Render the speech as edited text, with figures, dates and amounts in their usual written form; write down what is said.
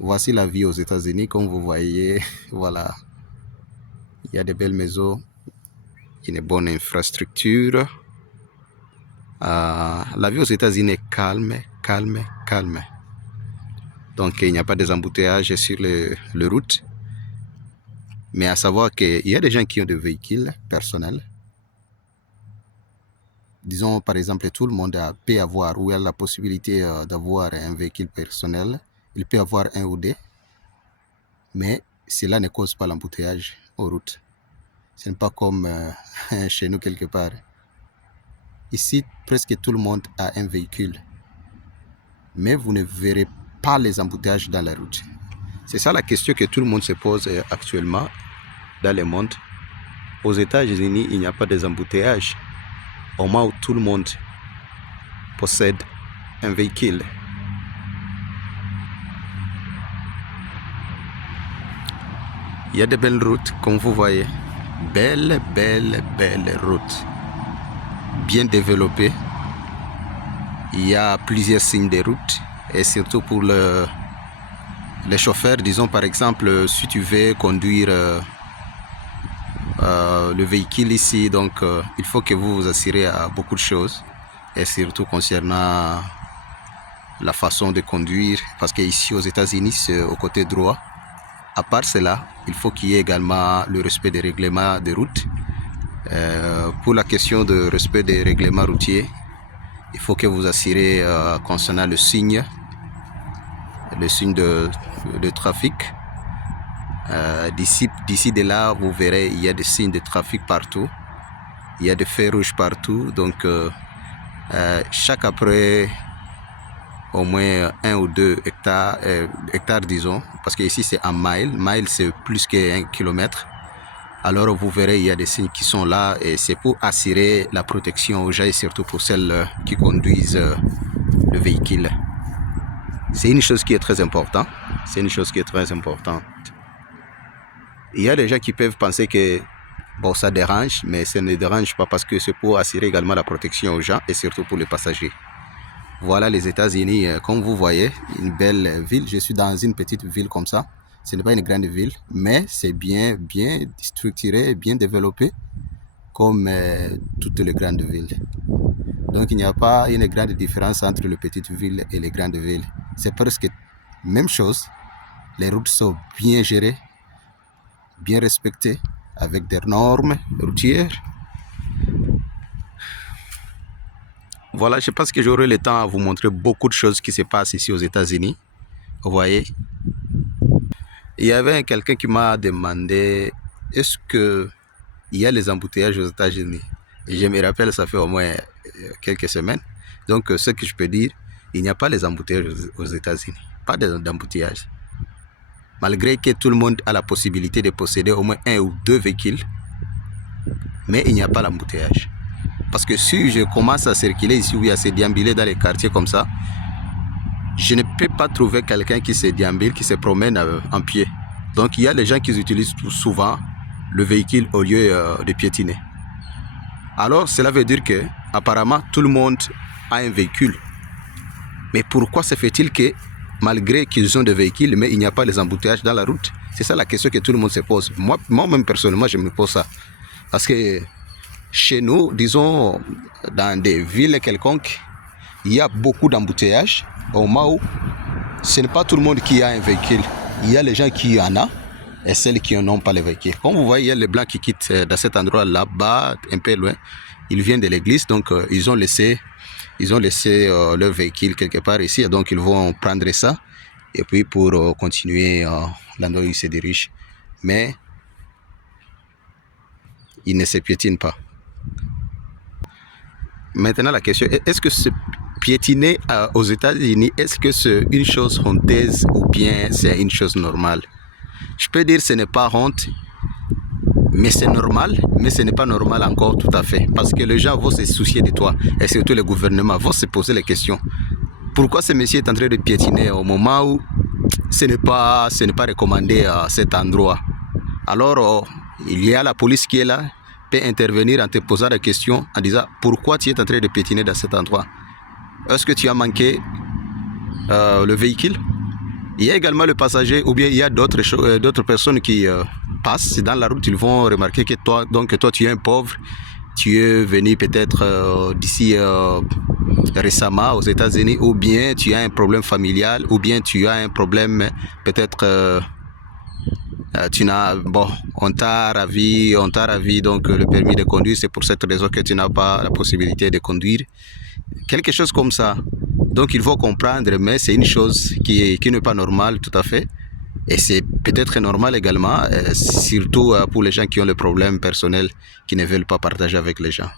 Voici la vie aux États-Unis, comme vous voyez. Voilà, il y a de belles maisons, une bonne infrastructure. La vie aux États-Unis est calme, calme, calme. Donc il n'y a pas des embouteillages sur les routes. Mais à savoir qu'il y a des gens qui ont des véhicules personnels. Disons par exemple, tout le monde peut avoir ou a la possibilité d'avoir un véhicule personnel. Il peut avoir un ou deux. Mais cela ne cause pas l'embouteillage aux routes. Ce n'est pas comme chez nous quelque part. Ici, presque tout le monde a un véhicule. Mais vous ne verrez pas les embouteillages dans la route. C'est ça la question que tout le monde se pose actuellement dans le monde. Aux États-Unis, il n'y a pas des embouteillages au moment où tout le monde possède un véhicule. Il y a de belles routes, comme vous voyez. Belles, belles, belles routes. Bien développées. Il y a plusieurs signes de route. Et surtout pour les chauffeurs, disons par exemple, si tu veux conduire le véhicule ici, donc il faut que vous vous assurez à beaucoup de choses. Et surtout concernant la façon de conduire. Parce qu'ici aux États-Unis, c'est au côté droit. À part cela, il faut qu'il y ait également le respect des règlements de route. Pour la question de respect des règlements routiers, il faut que vous assurez concernant le signe de trafic. D'ici de là, vous verrez, il y a des signes de trafic partout. Il y a des feux rouges partout. Donc, chaque après au moins 1 ou 2 hectares, disons, parce que ici c'est en mile. Mile, c'est plus que 1 kilomètre. Alors, vous verrez, il y a des signes qui sont là et c'est pour assurer la protection aux gens et surtout pour celles qui conduisent le véhicule. C'est une chose qui est très importante. C'est une chose qui est très importante. Il y a des gens qui peuvent penser que bon, ça dérange, mais ça ne dérange pas parce que c'est pour assurer également la protection aux gens et surtout pour les passagers. Voilà les États-Unis, comme vous voyez, une belle ville. Je suis dans une petite ville comme ça. Ce n'est pas une grande ville, mais c'est bien structuré, bien développé, comme toutes les grandes villes. Donc il n'y a pas une grande différence entre les petites villes et les grandes villes. C'est presque la même chose. Les routes sont bien gérées, bien respectées, avec des normes routières. Voilà, je pense que j'aurai le temps à vous montrer beaucoup de choses qui se passent ici aux États-Unis. Vous voyez, il y avait quelqu'un qui m'a demandé est-ce qu'il y a les embouteillages aux États-Unis. Et je me rappelle, ça fait au moins quelques semaines. Donc, ce que je peux dire, il n'y a pas les embouteillages aux États-Unis. Pas d'embouteillages. Malgré que tout le monde a la possibilité de posséder au moins 1 ou 2 véhicules, mais il n'y a pas l'embouteillage. Parce que si je commence à circuler ici, ou à se déambuler dans les quartiers comme ça, je ne peux pas trouver quelqu'un qui se déambule, qui se promène en pied. Donc il y a des gens qui utilisent souvent le véhicule au lieu de piétiner. Alors cela veut dire que apparemment tout le monde a un véhicule. Mais pourquoi se fait-il que malgré qu'ils ont des véhicules, mais il n'y a pas les embouteillages dans la route? C'est ça la question que tout le monde se pose. Moi-même personnellement, je me pose ça. Parce que chez nous, disons, dans des villes quelconques, il y a beaucoup d'embouteillages. Au moment où ce n'est pas tout le monde qui a un véhicule. Il y a les gens qui en ont et celles qui n'ont pas les véhicules. Comme vous voyez, il y a les blancs qui quittent dans cet endroit là-bas, un peu loin. Ils viennent de l'église, donc ils ont laissé leur véhicule quelque part ici. Donc ils vont prendre ça et puis pour continuer l'endroit où ils se dirigent. Mais ils ne se piétinent pas. Maintenant, la question est, est-ce que se piétiner aux États-Unis, est-ce que c'est une chose honteuse ou bien c'est une chose normale? Je peux dire que ce n'est pas honte, mais c'est normal, mais ce n'est pas normal encore tout à fait. Parce que les gens vont se soucier de toi et surtout les gouvernements vont se poser les questions. Pourquoi ce monsieur est en train de piétiner au moment où ce n'est pas recommandé à cet endroit? Alors, il y a la police qui est là, peut intervenir en te posant la question en disant pourquoi tu es en train de piétiner dans cet endroit. Est-ce que tu as manqué le véhicule? Il y a également le passager, ou bien il y a d'autres personnes qui passent dans la route, ils vont remarquer que toi, tu es un pauvre, tu es venu peut-être d'ici récemment aux États-Unis, ou bien tu as un problème familial, ou bien tu as un problème peut-être on t'a ravi donc le permis de conduire, c'est pour cette raison que tu n'as pas la possibilité de conduire, quelque chose comme ça. Donc il faut comprendre, mais c'est une chose qui n'est pas normale tout à fait, et c'est peut-être normal également, surtout pour les gens qui ont le problème personnel, qui ne veulent pas partager avec les gens.